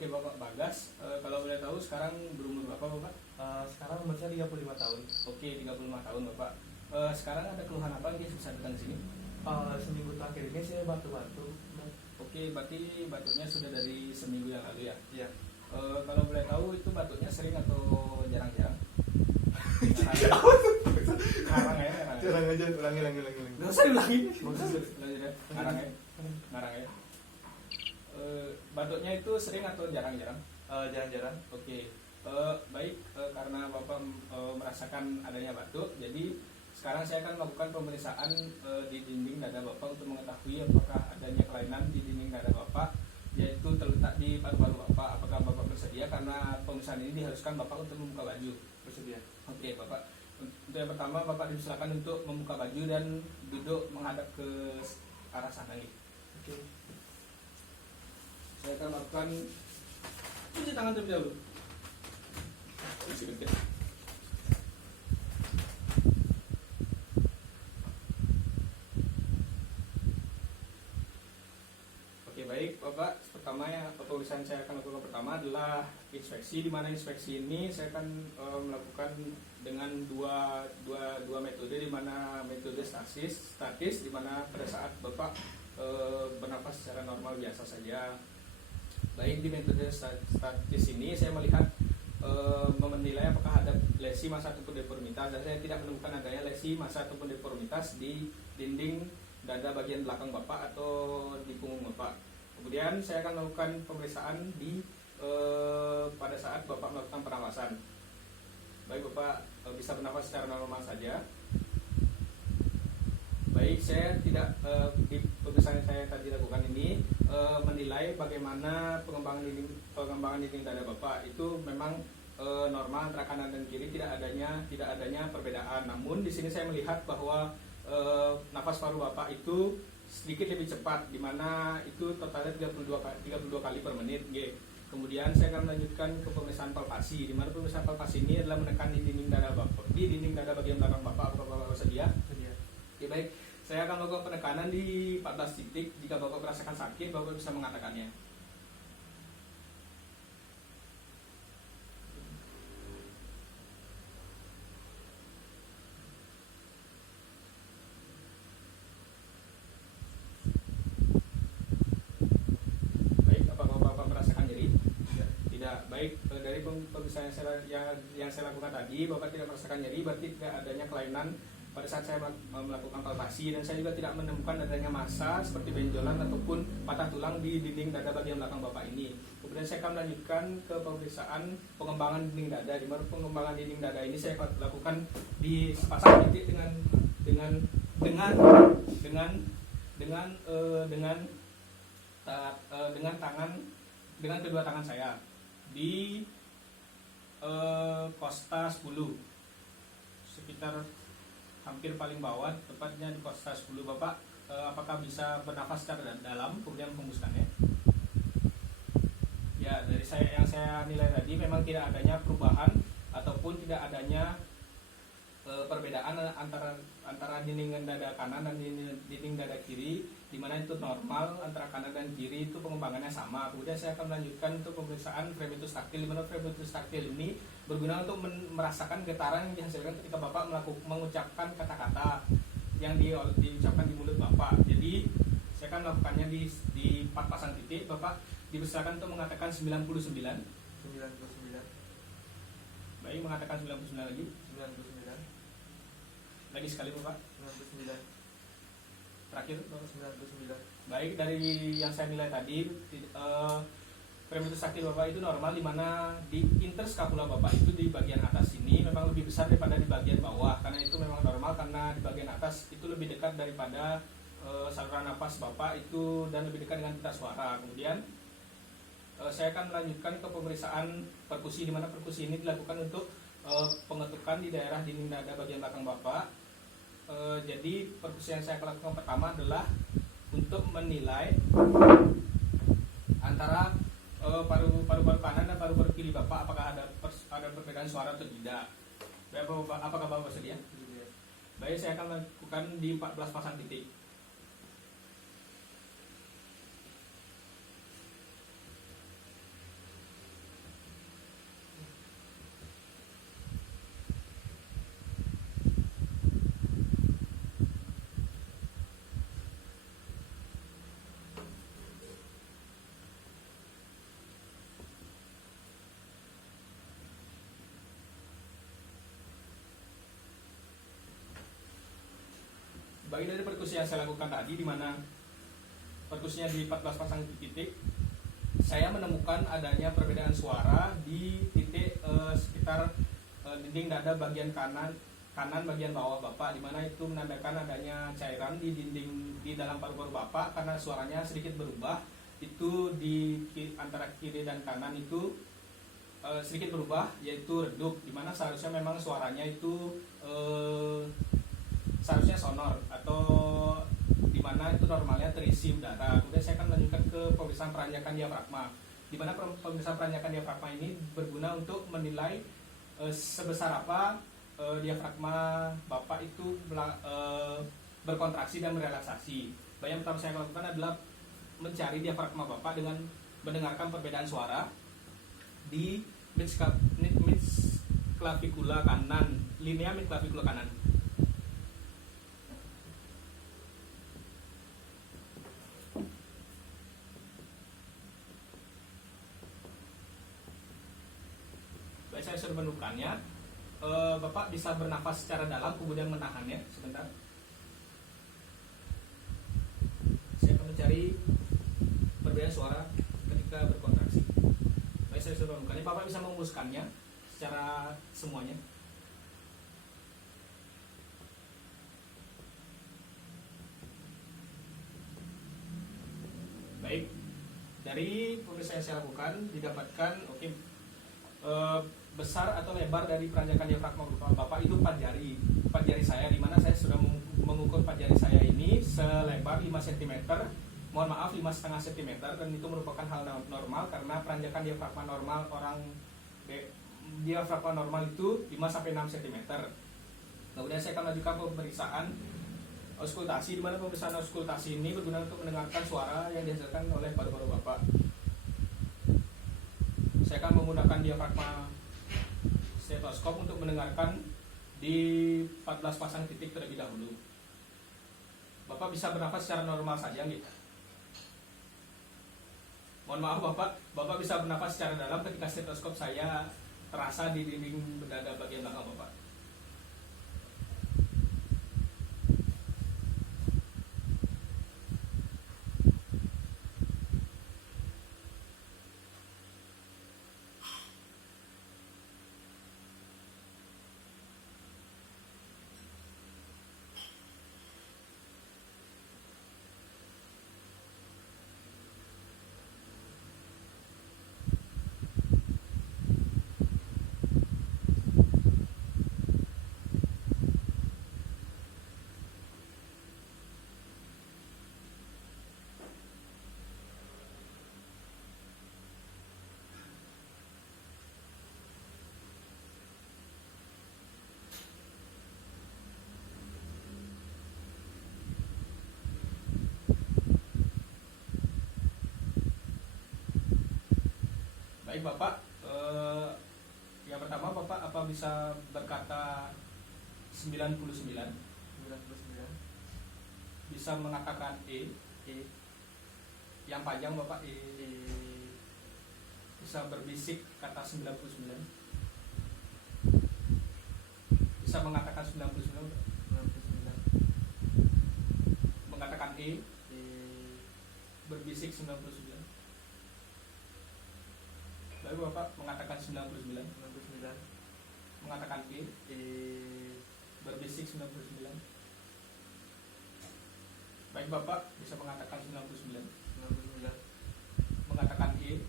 Oke Bapak Bagas, kalau boleh tahu sekarang berumur berapa Bapak? Sekarang umur saya 35 tahun. Oke, 35 tahun Bapak. Sekarang ada keluhan apa yang bisa datang ke sini? Seminggu terakhir ini saya batuk-batuk. Oke, berarti batuknya sudah dari seminggu yang lalu ya? Iya. Kalau boleh tahu itu batuknya sering atau jarang-jarang? Ngarang ya? Jarang aja, ulangi. Nggak usah diulangi. Ngarang ya? Ngarang ya? Batuknya itu sering atau jarang-jarang? Jarang-jarang. Oke, baik, karena Bapak merasakan adanya batuk, jadi sekarang saya akan melakukan pemeriksaan di dinding dada Bapak untuk mengetahui apakah adanya kelainan di dinding dada Bapak, yaitu terletak di paru-paru Bapak. Apakah Bapak bersedia? Karena pemeriksaan ini diharuskan Bapak untuk membuka baju. Bersedia. Oke, Bapak. Untuk yang pertama, Bapak dipersilakan untuk membuka baju dan duduk menghadap ke arah sana nih. Oke. Saya akan melakukan cuci tangan terlebih dahulu. Oke, baik Bapak. Pertama ya, pemeriksaan saya akan lakukan pertama adalah inspeksi, di mana inspeksi ini saya akan melakukan dengan dua metode, di mana metode statis di mana pada saat Bapak bernafas secara normal biasa saja. Baik, di metode statis ini saya melihat menilai apakah ada lesi massa ataupun deformitas, dan saya tidak menemukan adanya lesi massa ataupun deformitas di dinding dada bagian belakang Bapak atau di punggung Bapak. Kemudian saya akan melakukan pemeriksaan di pada saat Bapak melakukan pernapasan. Baik, Bapak bisa bernafas secara normal saja. Baik, saya tidak di pemeriksaan yang saya tadi lakukan ini menilai bagaimana pengembangan dinding dada Bapak itu memang normal antara kanan dan kiri, tidak adanya perbedaan. Namun di sini saya melihat bahwa nafas paru Bapak itu sedikit lebih cepat, di mana itu totalnya 32 kali per menit. Kemudian saya akan melanjutkan ke pemeriksaan palpasi, di mana pemeriksaan palpasi ini adalah menekan di dinding dada Bapak, di dinding dada bagian belakang Bapak. Apakah Bapak bersedia? Bersedia. Oke, baik. Saya akan melakukan penekanan di 14 titik. Jika Bapak merasakan sakit, Bapak bisa mengatakannya. Baik, apakah Bapak merasakan nyeri? Tidak. Baik, dari pemeriksaan yang saya lakukan tadi, Bapak tidak merasakan nyeri, berarti tidak adanya kelainan pada saat saya melakukan palpasi, dan saya juga tidak menemukan adanya massa seperti benjolan ataupun patah tulang di dinding dada bagian belakang Bapak ini. Kemudian saya akan melanjutkan ke pemeriksaan pengembangan dinding dada, di mana pengembangan dinding dada ini saya lakukan di sepasang titik dengan kedua tangan saya di kosta 10, sekitar hampir paling bawah, tepatnya di kosta 10. Bapak apakah bisa bernafas secara dalam kemudian menghembuskannya? Ya, dari yang saya nilai tadi memang tidak adanya perubahan ataupun tidak adanya perbedaan antara dinding dada kanan dan dinding dada kiri, di mana itu normal antara kanan dan kiri, itu pengembangannya sama. Kemudian saya akan melanjutkan untuk pemeriksaan fremitus taktil, di mana fremitus taktil ini berguna untuk merasakan getaran yang dihasilkan ketika Bapak mengucapkan kata-kata yang diucapkan di mulut Bapak. Jadi saya akan melakukannya di 4 pasang titik. Bapak dipersilakan untuk mengatakan 99. 99. Baik, mengatakan 99 lagi. 99. Lagi sekali Bapak. 99. Terakhir Bapak. 99. Baik, dari yang saya nilai tadi, fremitus taktil Bapak itu normal, di mana di interskapula Bapak itu di bagian atas ini memang lebih besar daripada di bagian bawah, karena itu memang normal, karena di bagian atas itu lebih dekat daripada saluran napas Bapak itu dan lebih dekat dengan pita suara. Kemudian saya akan melanjutkan ke pemeriksaan perkusi, di mana perkusi ini dilakukan untuk pengetukan di daerah dinding dada bagian belakang Bapak. Jadi perkusi yang saya lakukan pertama adalah untuk menilai antara paru-paru kanan dan paru-paru kiri Bapak, apakah ada perbedaan suara atau tidak. Apakah Bapak bersedia? Baik, saya akan lakukan di 14 pasang titik. Bagi dari perkusi yang saya lakukan tadi, di mana perkusinya di 14 pasang titik, saya menemukan adanya perbedaan suara di titik sekitar dinding dada bagian kanan bagian bawah Bapak, di mana itu menandakan adanya cairan di dinding di dalam paru-paru Bapak karena suaranya sedikit berubah. Itu di antara kiri dan kanan itu sedikit berubah, yaitu redup, dimana seharusnya memang suaranya itu seharusnya sonor atau dimana itu normalnya terisi udara. Kemudian saya akan lanjutkan ke pemeriksaan peranjakan diafragma, dimana pemeriksaan peranjakan diafragma ini berguna untuk menilai sebesar apa diafragma Bapak itu berkontraksi dan merelaksasi. Yang pertama saya lakukan adalah mencari diafragma Bapak dengan mendengarkan perbedaan suara di mid clavicula kanan, linea mid clavicula kanan. Baik, saya sudah menemukannya. Bapak bisa bernafas secara dalam kemudian menahannya sebentar. Saya akan mencari perbedaan suara ketika berkontraksi. Baik, saya sudah menemukannya. Bapak bisa menguluskannya secara semuanya. Baik, dari pemeriksaan yang saya lakukan didapatkan besar atau lebar dari peranjakan diafragma Bapak itu 4 jari saya, di mana saya sudah mengukur 4 jari saya ini selebar 5 cm. Mohon maaf, 5,5 cm, dan itu merupakan hal normal karena peranjakan diafragma normal diafragma normal itu 5-6 cm. Kemudian saya akan lanjutkan pemeriksaan auskultasi, di mana pemeriksaan auskultasi ini berguna untuk mendengarkan suara yang dihasilkan oleh paru-paru Bapak. Saya akan menggunakan diafragma stetoskop untuk mendengarkan di 14 pasang titik terlebih dahulu. Bapak bisa bernafas secara normal saja gitu. Mohon maaf Bapak bisa bernafas secara dalam ketika stetoskop saya terasa di dinding dada bagian belakang Bapak. Baik Bapak, yang pertama Bapak apa bisa berkata 99? 99. Bisa mengatakan E. Yang panjang Bapak E. Bisa berbisik kata 99. Bisa mengatakan 99. Mengatakan E. Berbisik 99. Baik Bapak mengatakan 99. Mengatakan E. Berbisik 99. Baik Bapak bisa mengatakan 99. Mengatakan E.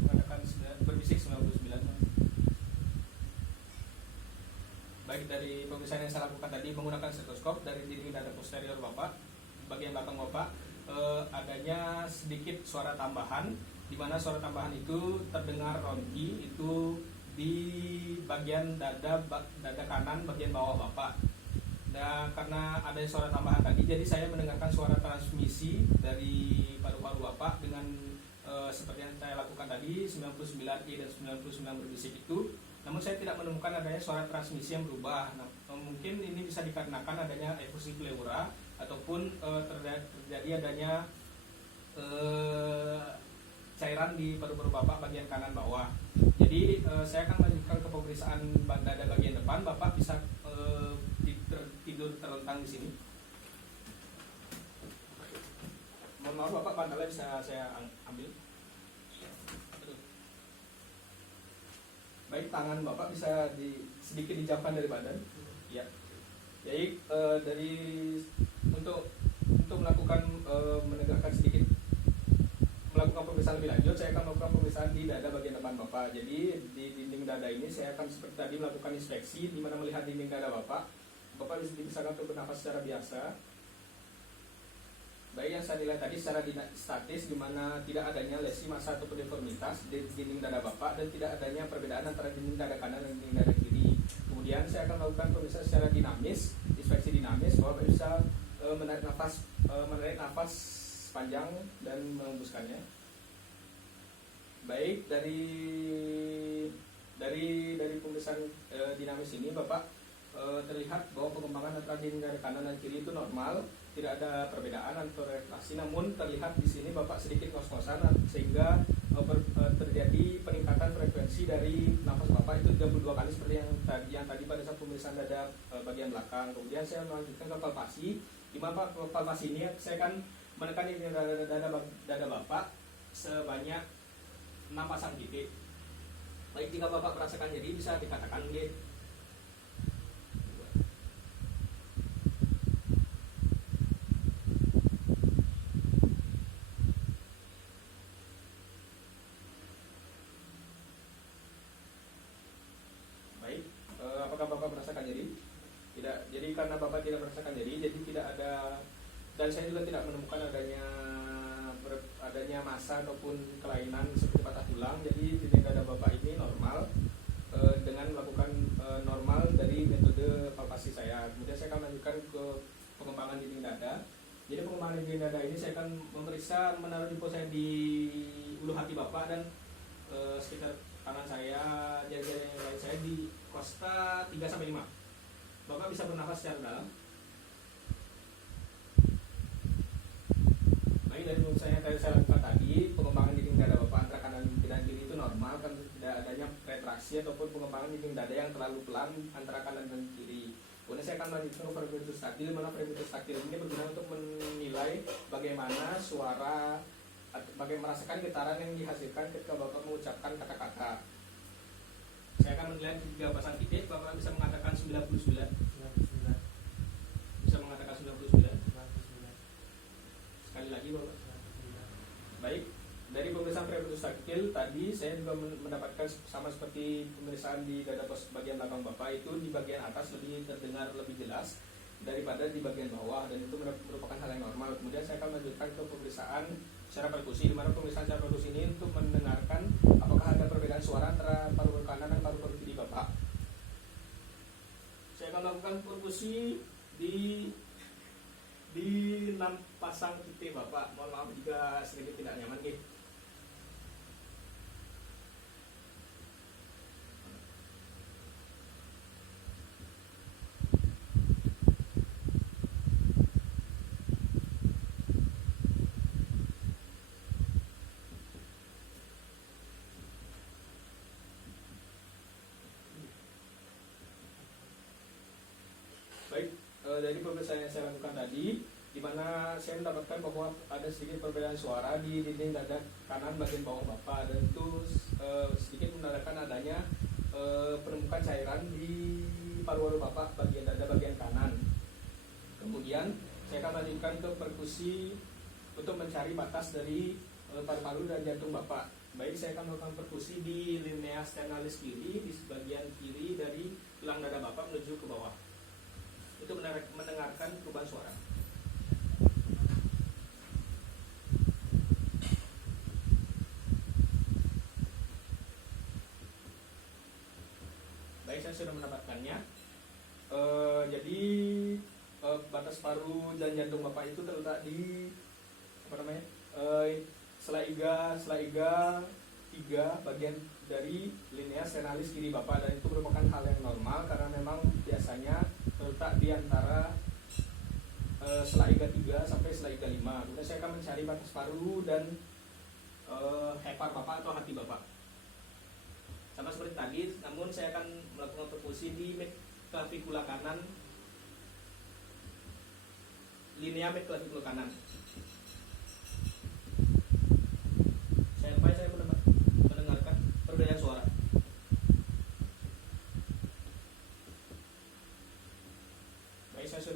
Mengatakan berbisik 99. Baik, dari pemeriksaan yang saya lakukan tadi menggunakan stetoskop dari dinding dada posterior Bapak, bagian belakang Bapak adanya sedikit suara tambahan, di mana suara tambahan itu terdengar ronki itu di bagian dada kanan bagian bawah Bapak. Dan karena ada suara tambahan tadi, jadi saya mendengarkan suara transmisi dari paru-paru Bapak dengan seperti yang saya lakukan tadi 99E dan 99 berbisik itu. Namun saya tidak menemukan adanya suara transmisi yang berubah. Nah, mungkin ini bisa dikarenakan adanya efusi pleura ataupun terjadi adanya cairan di paru-paru Bapak bagian kanan bawah. Jadi saya akan melanjutkan ke pemeriksaan dada bagian depan. Bapak bisa tidur terlentang di sini. Mohon maaf Bapak, bantalnya bisa saya ambil. Aduh. Baik, tangan Bapak bisa sedikit dijauhkan dari badan. Ya. Jadi dari untuk melakukan menegakkan sedikit melakukan pemeriksaan lebih lanjut, saya akan melakukan pemeriksaan di dada bagian depan Bapak. Jadi di dinding dada ini saya akan seperti tadi melakukan inspeksi, di mana melihat dinding dada Bapak bisa dipisahkan untuk bernafas secara biasa. Baik, yang saya nilai tadi secara statis, di mana tidak adanya lesi massa ataupun deformitas di dinding dada Bapak dan tidak adanya perbedaan antara dinding dada kanan dan dinding dada kiri. Kemudian saya akan melakukan pemeriksaan secara dinamis, inspeksi dinamis, bahwa Bapak bisa menarik nafas panjang dan mengembuskannya. Baik, dari pemeriksaan dinamis ini Bapak terlihat bahwa pengembangan antara dinding dada kanan dan kiri itu normal, tidak ada perbedaan atau retraksi. Namun terlihat di sini Bapak sedikit ngos-ngosan, sehingga terjadi peningkatan frekuensi dari nafas Bapak itu 32 kali seperti yang tadi pada saat pemeriksaan dada bagian belakang. Kemudian saya melanjutkan ke palpasi. Di mana palpasi ini saya akan menekan dada Bapak sebanyak 6 pasang titik. Baik, jika Bapak merasakan nyeri bisa dikatakan nggih. Baik, apakah Bapak merasakan nyeri? Tidak. Jadi karena Bapak tidak merasakan nyeri, jadi tidak ada, dan saya juga tidak menemukan adanya massa ataupun kelainan seperti patah tulang. Jadi dinding dada Bapak ini normal dengan melakukan normal dari metode palpasi saya. Kemudian saya akan lanjutkan ke pengembangan dinding dada. Jadi pengembangan dinding dada ini saya akan memeriksa, menaruh jempol saya di ulu hati Bapak dan sekitar kanan saya, jari-jari yang lain saya di kosta 3-5. Bapak bisa bernafas secara dalam. Dari saya lakukan tadi, pengembangan dinding dada Bapak antara kanan dan kiri itu normal, kan tidak adanya retraksi ataupun pengembangan dinding dada yang terlalu pelan antara kanan dan kiri. Kemudian saya akan melanjutkan ke perimeter taktil, mana perimeter taktil ini berguna untuk menilai bagaimana suara, bagaimana merasakan getaran yang dihasilkan ketika Bapak mengucapkan kata-kata. Saya akan menilai 3 pasang titik. Bapak bisa mengatakan 99. Bisa mengatakan 99. Sekali lagi Bapak. Baik, dari pemeriksaan perimeter taktil tadi saya juga mendapatkan sama seperti pemeriksaan di dada bagian belakang Bapak, itu di bagian atas lebih terdengar lebih jelas daripada di bagian bawah, dan itu merupakan hal yang normal. Kemudian saya akan melanjutkan ke pemeriksaan secara perkusi, di mana pemeriksaan secara perkusi ini untuk mendengarkan apakah ada perbedaan suara antara paru-paru kanan dan paru-paru kiri Bapak. Saya akan melakukan perkusi di 6 pasang titik Bapak. Mohon maaf jika sedikit tidak nyaman nih. Baik, dari pemeriksaan yang saya lakukan tadi, di mana saya mendapatkan bahwa ada sedikit perbedaan suara di dinding dada kanan bagian bawah Bapak, dan itu sedikit menandakan adanya penumpukan cairan di paru-paru Bapak bagian dada bagian kanan. Kemudian saya akan lanjutkan ke perkusi untuk mencari batas dari paru-paru dan jantung Bapak. Baik, saya akan melakukan perkusi di linea sternalis kiri, di bagian kiri dari tulang dada Bapak menuju ke bawah, untuk mendengarkan perubahan suara. Baik, saya sudah mendapatkannya. Jadi batas paru dan jantung Bapak itu terletak di selaiga 3 bagian dari linea sternalis kiri Bapak, dan itu merupakan hal yang normal karena memang biasanya terletak di antara selaiga 3 sampai selaiga 5. Kemudian saya akan mencari batas paru dan hepar Bapak atau hati Bapak. Sama seperti tadi, namun saya akan melakukan perkusi di midclavicular kanan, linea midclavicular kanan.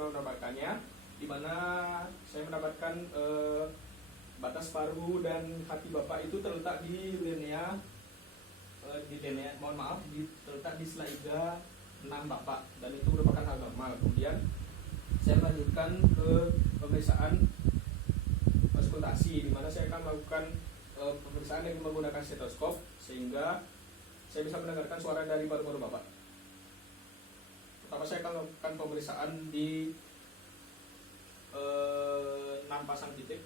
sudah mendapatkannya, di mana saya mendapatkan batas paru dan hati Bapak itu terletak di linea terletak di sela iga 6 Bapak, dan itu merupakan hal normal. Kemudian saya melanjutkan ke pemeriksaan auskultasi, di mana saya akan melakukan pemeriksaan dengan menggunakan stetoskop sehingga saya bisa mendengarkan suara dari paru-paru Bapak. Pertama saya akan melakukan pemeriksaan di 6 pasang titik.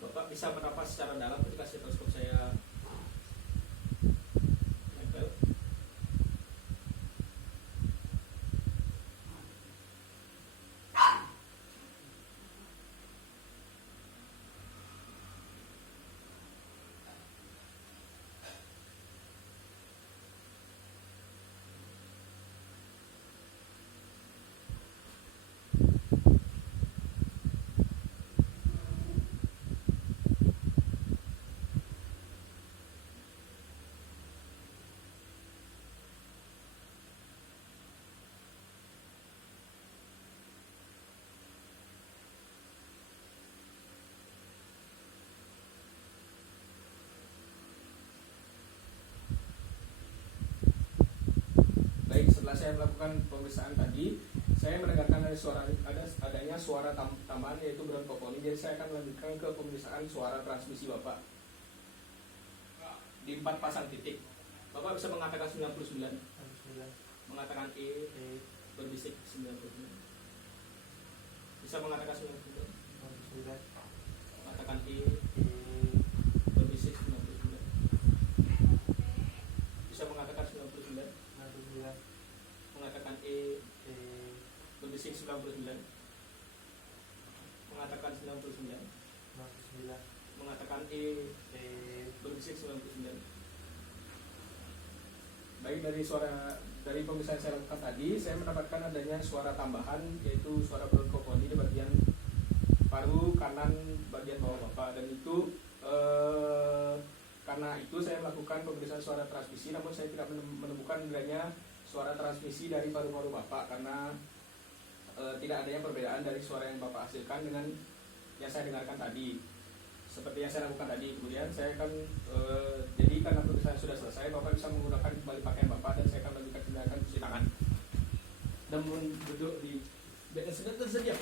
Bapak bisa menapas secara dalam ketika stetoskop saya nempel. Baik, setelah saya melakukan pemeriksaan tadi, saya mendengarkan adanya suara tambahan yaitu bronkoponi. Jadi saya akan melanjutkan ke pemeriksaan suara transmisi Bapak di 4 pasang titik. Bapak bisa mengatakan 99, mengatakan E, berbisik 99, bisa mengatakan 99, mengatakan E, berbisik 99, bisa mengatakan 99, mengatakan E, berbisik 99, mengatakan 99, mengatakan E, berbisik 99. Baik, dari pemeriksaan saya lakukan tadi, saya mendapatkan adanya suara tambahan yaitu suara bronkoponi di bagian paru kanan bagian bawah Bapak, dan itu karena itu saya melakukan pemeriksaan suara transmisi, namun saya tidak menemukan adanya suara transmisi dari paru-paru Bapak karena tidak adanya perbedaan dari suara yang Bapak hasilkan dengan yang saya dengarkan tadi, seperti yang saya lakukan tadi. Kemudian saya akan jadi karena pemeriksaan sudah selesai, Bapak bisa menggunakan kembali pakaian Bapak, dan saya akan lanjutkan tindakan cuci tangan dan duduk di bed yang sudah tersedia.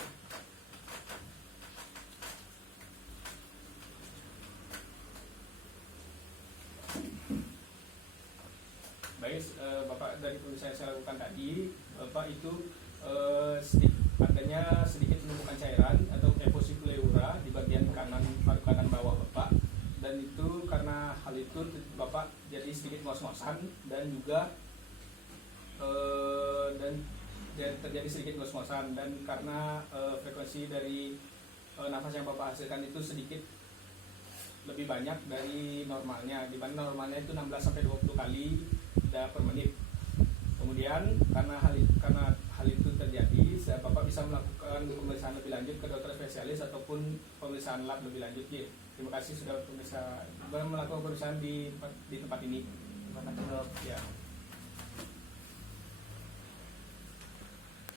Baik, Bapak, dari pemeriksaan yang saya lakukan tadi, Bapak itu adanya sedikit penumpukan cairan atau evosi pleura di bagian kanan paru kanan bawah Bapak, dan itu karena hal itu Bapak jadi sedikit ngos-ngosan dan juga terjadi sedikit ngos-ngosan, dan karena frekuensi dari nafas yang Bapak hasilkan itu sedikit lebih banyak dari normalnya, di mana normalnya itu 16-20 kali per menit. Kemudian karena hal itu terjadi, Bapak bisa melakukan pemeriksaan lebih lanjut ke dokter spesialis ataupun pemeriksaan lab lebih lanjut. Ya. Terima kasih sudah melakukan pemeriksaan di tempat ini. Terima kasih, Dok. Ya.